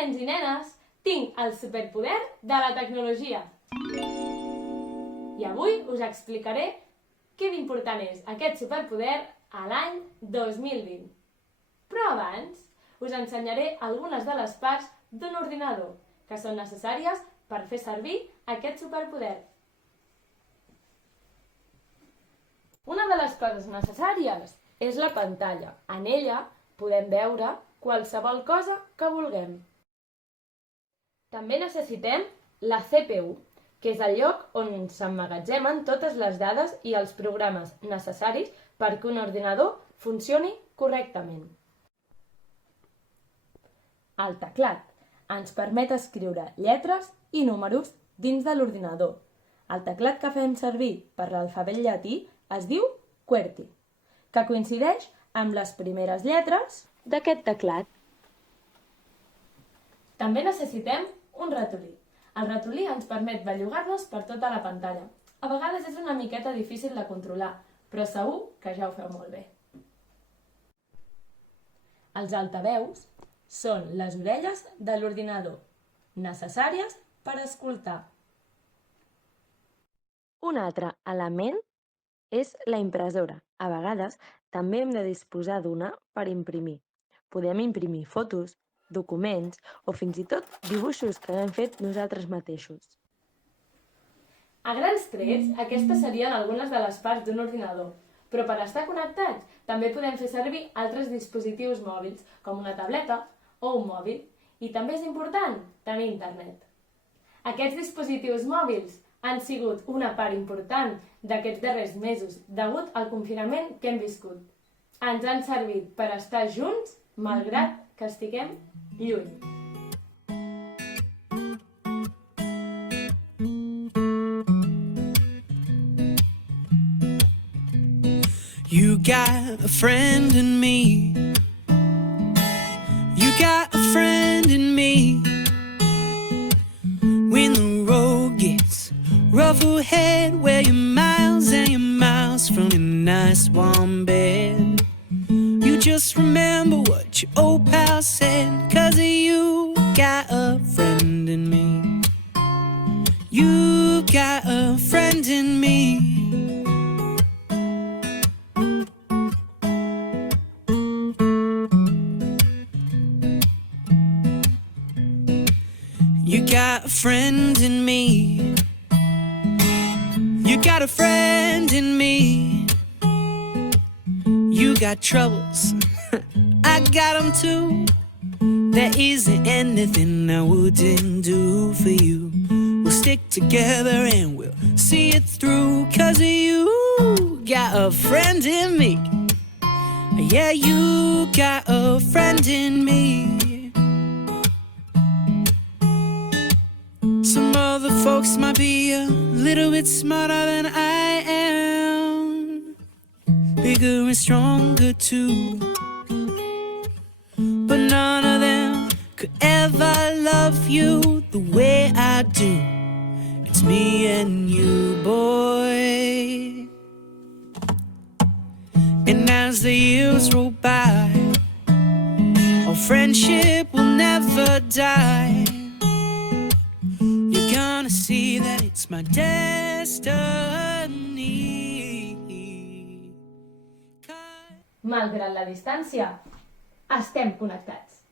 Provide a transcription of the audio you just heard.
nens i nenes, tinc el superpoder de la tecnologia. I avui us explicaré què d'important és aquest superpoder a l'any 2020. Però abans us ensenyaré algunes de les parts d'un ordinador que són necessàries per fer servir aquest superpoder. Una de les coses necessàries és la pantalla. En ella podem veure qualsevol cosa que vulguem. També necessitem la CPU, que és el lloc on s'emmagatzemen totes les dades i els programes necessaris perquè un ordinador funcioni correctament. El teclat ens permet escriure lletres i números dins de l'ordinador. El teclat que fem servir per l'alfabet llatí es diu QWERTY, que coincideix amb les primeres lletres d'aquest teclat. També necessitem un ratolí. El ratolí ens permet bellugar-nos per tota la pantalla. A vegades és una miqueta difícil de controlar, però segur que ja ho feu molt bé. Els altaveus són les orelles de l'ordinador, necessàries per escoltar. Un altre element és la impressora. A vegades també hem de disposar d'una per imprimir. Podem imprimir fotos, documents o fins i tot dibuixos que hem fet nosaltres mateixos. A grans trets, aquestes serien algunes de les parts d'un ordinador, però per estar connectats també podem fer servir altres dispositius mòbils, com una tableta o un mòbil, i també és important tenir internet. Aquests dispositius mòbils han sigut una part important d'aquests darrers mesos degut al confinament que hem viscut. Ens han servit per estar junts malgrat que estiguem lluny. You got a friend in me. You got a friend in me. When the road gets rough ahead, where you're miles and you're miles from your nice warm bed, you just remember what your old pal said, 'cause you got a friend in me. You got a friend in me. You got a friend in me. You got a friend in me. You got troubles, I got them too. There isn't anything I wouldn't do for you. We'll stick together and we'll see it through, 'cause you got a friend in me. Yeah, you got a friend in me. Some other folks might be a little bit smarter than I am, bigger and stronger too, but none of them could ever love you the way I do. It's me and you, boy. And as the years roll by, our friendship will never die. You're gonna see that it's my destiny. Malgrat la distància, estem connectats.